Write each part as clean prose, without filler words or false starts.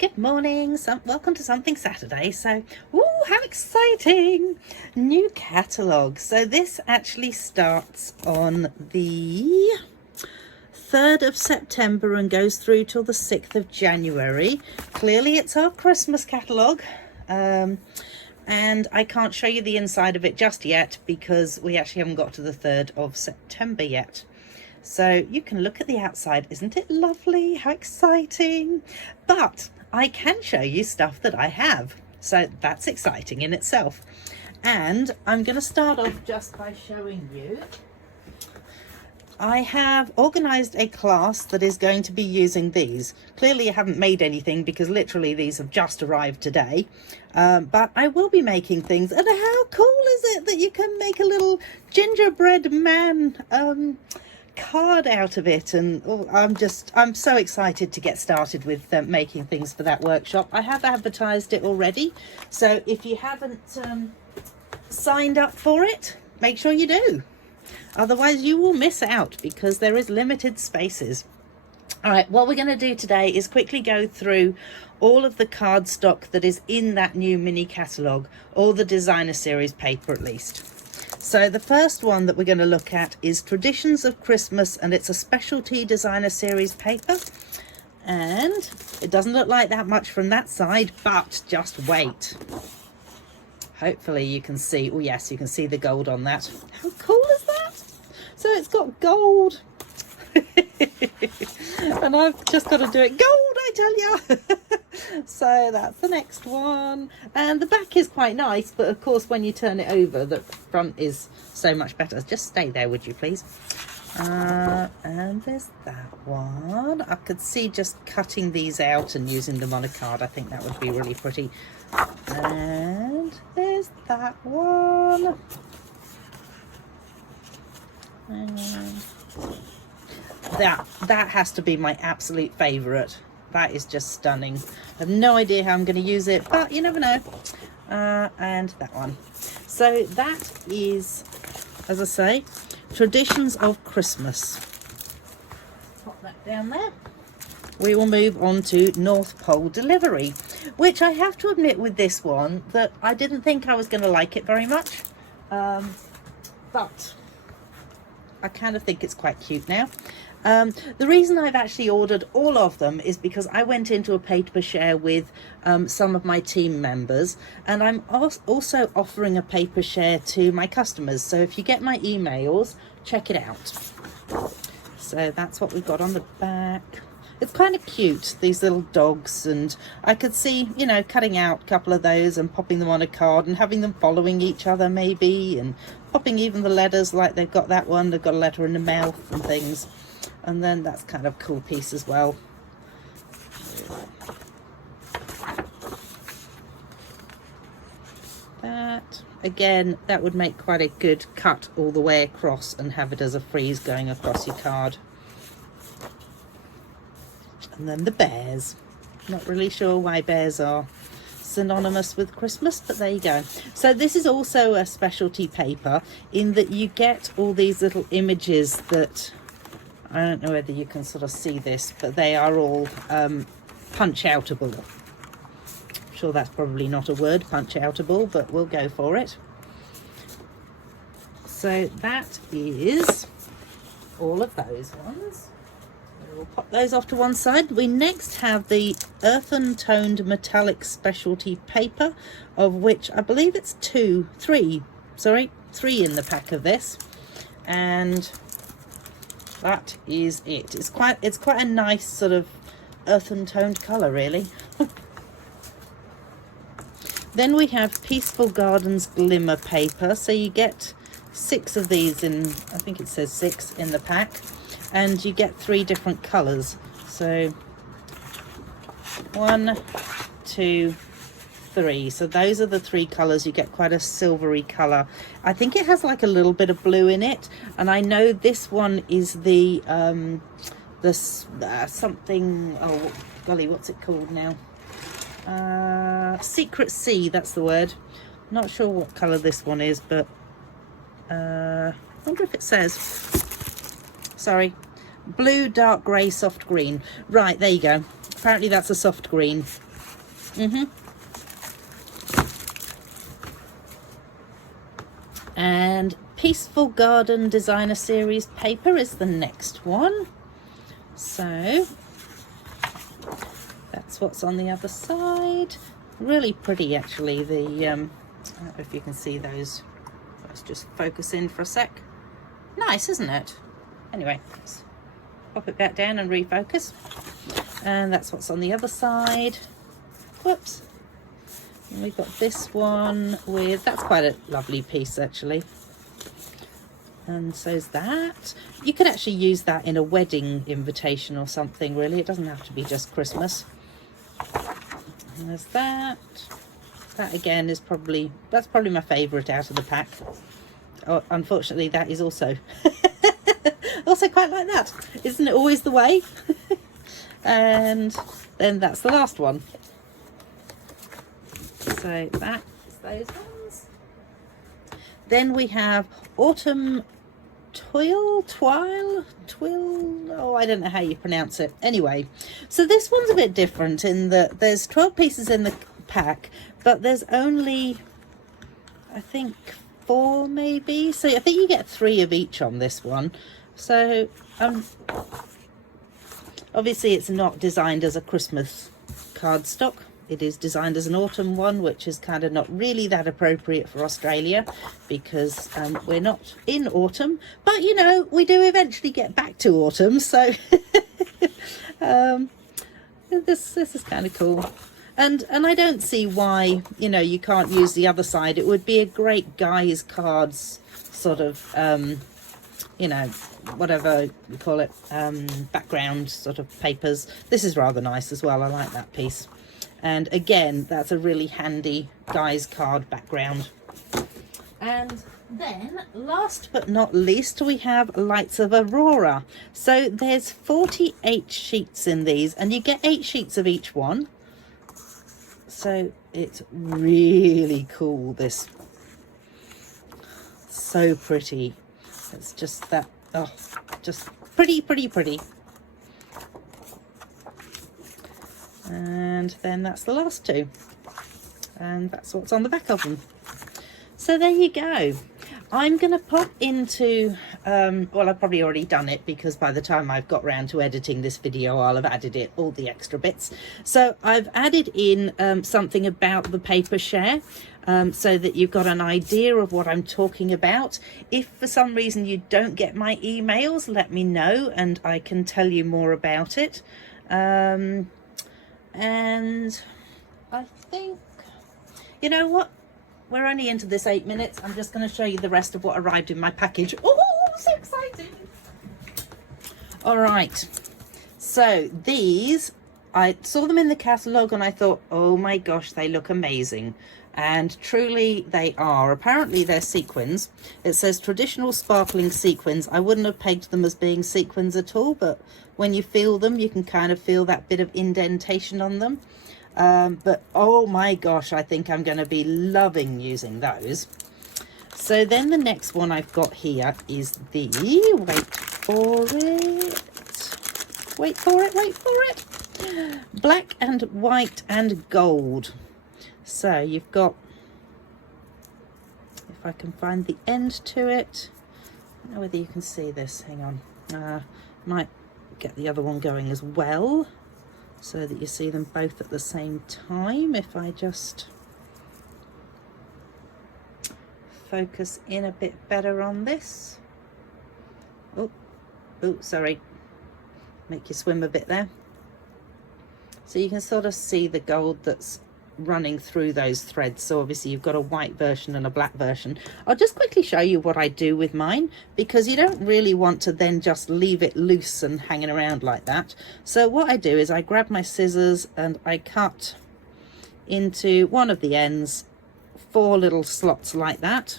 Good morning, welcome to Something Saturday. So, ooh, how exciting! New catalogue. So this actually starts on the 3rd of September and goes through till the 6th of January. Clearly it's our Christmas catalogue. And I can't show you the inside of it just yet because we actually haven't got to the 3rd of September yet. So you can look at the outside. Isn't it lovely? How exciting! But I can show you stuff that I have. So that's exciting in itself. And I'm going to start off just by showing you. I have organised a class that is going to be using these. Clearly I haven't made anything because literally these have just arrived today. But I will be making things. And how cool is it that you can make a little gingerbread man card out of it? And I'm so excited to get started with making things for that workshop. I have advertised it already, so if you haven't signed up for it, make sure you do, otherwise you will miss out because there is limited spaces. All right, what we're going to do today is quickly go through all of the card stock that is in that new mini catalogue, or the designer series paper at least. So the first one that we're going to look at is Traditions of Christmas, and it's a specialty designer series paper. And it doesn't look like that much from that side, but just wait. Hopefully you can see, oh yes, you can see the gold on that. How cool is that? So it's got gold. And I've just got to do it gold, I tell you. So that's the next one, and the back is quite nice, but of course when you turn it over the front is so much better. Just stay there, would you please? And there's that one. I could see just cutting these out and using them on a card. I think that would be really pretty. And there's that one. And that has to be my absolute favorite. That is just stunning. I have no idea how I'm going to use it, but you never know. And that one. So that is, as I say, Traditions of Christmas. Pop that down there. We will move on to North Pole Delivery, which I have to admit with this one that I didn't think I was going to like it very much. But I kind of think it's quite cute now. The reason I've actually ordered all of them is because I went into a paper share with some of my team members, and I'm also offering a paper share to my customers. So if you get my emails, check it out. So that's what we've got on the back. It's kind of cute, these little dogs, and I could see, you know, cutting out a couple of those and popping them on a card and having them following each other maybe, and popping even the letters, like they've got that one, they've got a letter in the mouth and things. And then that's kind of a cool piece as well. That, again, that would make quite a good cut all the way across and have it as a frieze going across your card. And then the bears. Not really sure why bears are synonymous with Christmas, but there you go. So this is also a specialty paper in that you get all these little images that, I don't know whether you can sort of see this, but they are all punch-outable. I'm sure that's probably not a word, punch-outable, but we'll go for it. So that is all of those ones. We'll pop those off to one side. We next have the earthen toned metallic specialty paper, of which I believe it's three in the pack of this. And that is it. It's quite a nice sort of earthen toned colour, really. Then we have Peaceful Gardens Glimmer paper. So you get 6 of these in, I think it says 6 in the pack, and you get 3 different colours. So 1, 2, 3. So those are the 3 colours. You get quite a silvery colour. I think it has like a little bit of blue in it, and I know this one is the something, oh golly, what's it called now? Secret Sea, that's the word. Not sure what colour this one is, but I wonder if it says, sorry, blue, dark grey, soft green. Right, there you go. Apparently that's a soft green. And Peaceful Garden Designer Series paper is the next one. So that's what's on the other side. Really pretty, actually. The I don't know if you can see those. Let's just focus in for a sec. Nice, isn't it? Anyway, let's pop it back down and refocus. And that's what's on the other side. Whoops. And we've got this one with, that's quite a lovely piece actually. And so's that. You could actually use that in a wedding invitation or something, really. It doesn't have to be just Christmas. And there's that. That again is probably, that's probably my favourite out of the pack. Oh, unfortunately, that is also also quite like that. Isn't it always the way? And then that's the last one. So that's those ones. Then we have Autumn Twill, oh, I don't know how you pronounce it. Anyway, so this one's a bit different in that there's 12 pieces in the pack, but there's only, I think, 4 maybe. So I think you get 3 of each on this one. So obviously it's not designed as a Christmas cardstock. It is designed as an autumn one, which is kind of not really that appropriate for Australia because we're not in autumn. But, you know, we do eventually get back to autumn. So this is kind of cool. And I don't see why, you know, you can't use the other side. It would be a great guys cards sort of, you know, whatever you call it, background sort of papers. This is rather nice as well. I like that piece. And again, that's a really handy guys card background. And then last but not least, we have Lights of Aurora. So there's 48 sheets in these and you get 8 sheets of each one. So it's really cool, this. So pretty. It's just that, oh, just pretty, pretty, pretty. And then that's the last 2. And that's what's on the back of them. So there you go. I'm going to pop into, well, I've probably already done it because by the time I've got round to editing this video, I'll have added it, all the extra bits. So I've added in something about the paper share so that you've got an idea of what I'm talking about. If for some reason you don't get my emails, let me know and I can tell you more about it. And I think, you know what? We're only into this 8 minutes. I'm just going to show you the rest of what arrived in my package. Oh, so exciting. All right. So these, I saw them in the catalogue and I thought, oh my gosh, they look amazing. And truly they are. Apparently they're sequins. It says traditional sparkling sequins. I wouldn't have pegged them as being sequins at all, but when you feel them, you can kind of feel that bit of indentation on them. But oh my gosh, I think I'm going to be loving using those. So then the next one I've got here is the, wait for it, black and white and gold. So you've got, if I can find the end to it, I don't know whether you can see this, hang on, might get the other one going as well, so that you see them both at the same time. If I just focus in a bit better on this. Oh, sorry. Make you swim a bit there. So you can sort of see the gold that's running through those threads. So obviously you've got a white version and a black version. I'll just quickly show you what I do with mine, because you don't really want to then just leave it loose and hanging around like that. So what I do is I grab my scissors and I cut into one of the ends 4 little slots like that,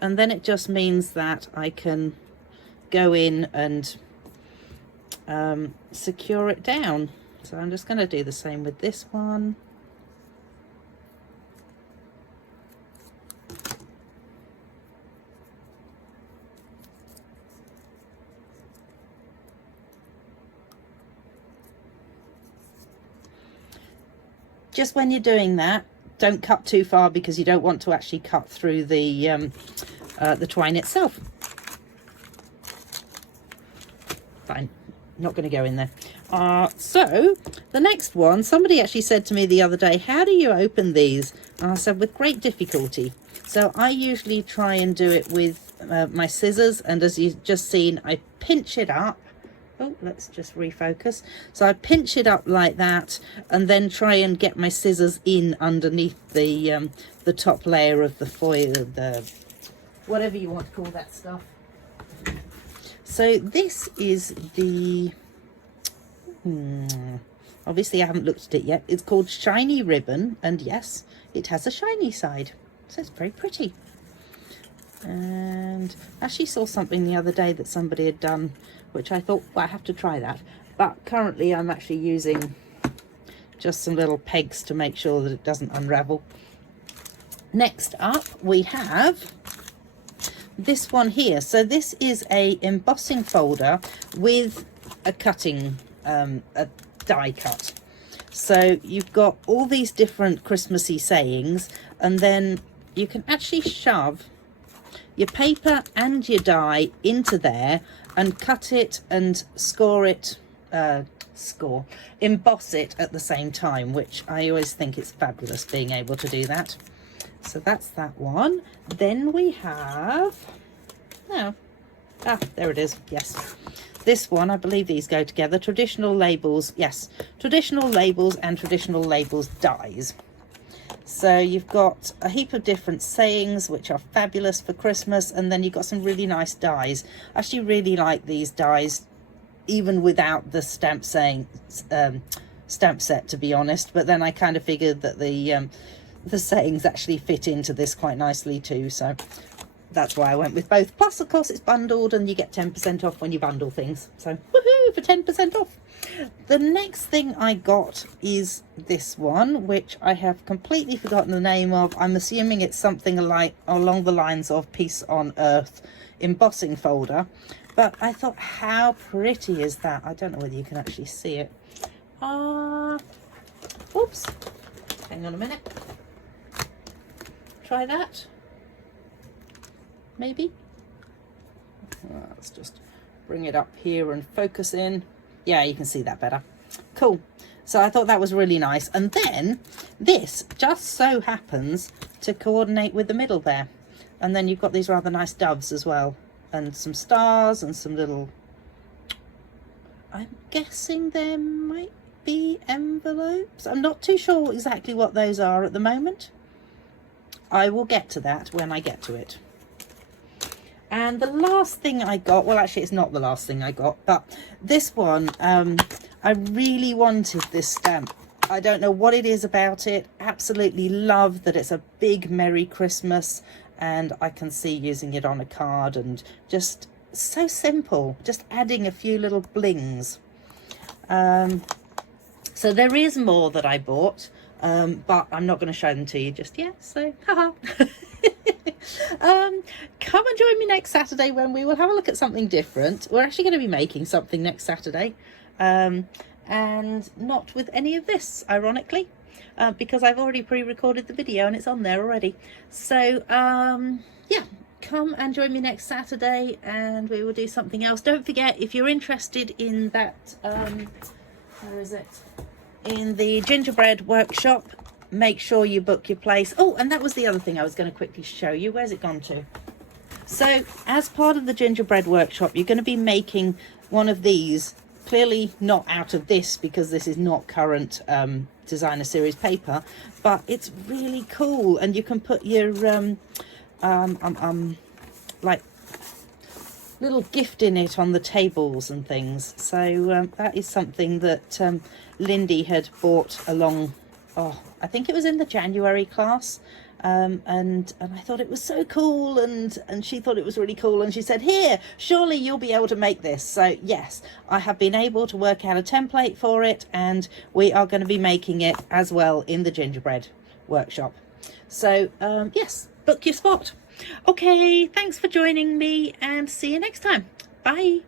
and then it just means that I can go in and secure it down. So I'm just going to do the same with this one. just when you're doing that, don't cut too far because you don't want to actually cut through the twine itself. Fine, not going to go in there. So the next one, somebody actually said to me the other day, how do you open these? And I said, with great difficulty. So I usually try and do it with my scissors, and as you've just seen, I pinch it up. Oh, let's just refocus. So I pinch it up like that, and then try and get my scissors in underneath the top layer of the foil, the whatever you want to call that stuff. So this is the obviously I haven't looked at it yet. It's called Shiny Ribbon, and yes, it has a shiny side, so it's very pretty. And I actually saw something the other day that somebody had done, which I thought, well, I have to try that. But currently I'm actually using just some little pegs to make sure that it doesn't unravel. Next up we have this one here. So this is a embossing folder with a cutting, a die cut. So you've got all these different Christmassy sayings, and then you can actually shove your paper and your die into there and cut it and emboss it at the same time, which I always think it's fabulous being able to do that. So that's that one. Then we have, there it is, yes. This one, I believe these go together, traditional labels, yes, traditional labels and traditional labels dies. So you've got a heap of different sayings which are fabulous for Christmas, and then you've got some really nice dies. I actually really like these dies even without the stamp set, to be honest, but then I kind of figured that the sayings actually fit into this quite nicely too, so that's why I went with both. Plus of course it's bundled and you get 10% off when you bundle things, so woohoo for 10% off. The next thing I got is this one, which I have completely forgotten the name of. I'm assuming it's something like along the lines of Peace on Earth embossing folder, but I thought, how pretty is that? I don't know whether you can actually see it. Oops, hang on a minute. Try that, maybe. Let's just bring it up here and focus in. Yeah, you can see that better. Cool. So I thought that was really nice. And then this just so happens to coordinate with the middle there. And then you've got these rather nice doves as well, and some stars and some little, I'm guessing there might be envelopes. I'm not too sure exactly what those are at the moment. I will get to that when I get to it. And the last thing I got, well actually it's not the last thing I got, but this one, I really wanted this stamp. I don't know what it is about it. Absolutely love that it's a big Merry Christmas, and I can see using it on a card, and just so simple, just adding a few little blings. So there is more that I bought, but I'm not going to show them to you just yet, so haha. Come and join me next Saturday when we will have a look at something different. We're actually going to be making something next Saturday, and not with any of this, ironically, because I've already pre-recorded the video and it's on there already. So yeah, come and join me next Saturday and we will do something else. Don't forget, if you're interested in that, where is it, in the gingerbread workshop, make sure you book your place. Oh, and that was the other thing I was going to quickly show you. Where's it gone to? So as part of the gingerbread workshop, you're going to be making one of these, clearly not out of this because this is not current designer series paper, but it's really cool, and you can put your like little gift in it on the tables and things. So that is something that Lindy had bought along, I think it was in the January class, and I thought it was so cool, and she thought it was really cool, and she said, here, surely you'll be able to make this. So yes, I have been able to work out a template for it, and we are going to be making it as well in the gingerbread workshop. So yes, book your spot. Okay, thanks for joining me, and see you next time. Bye.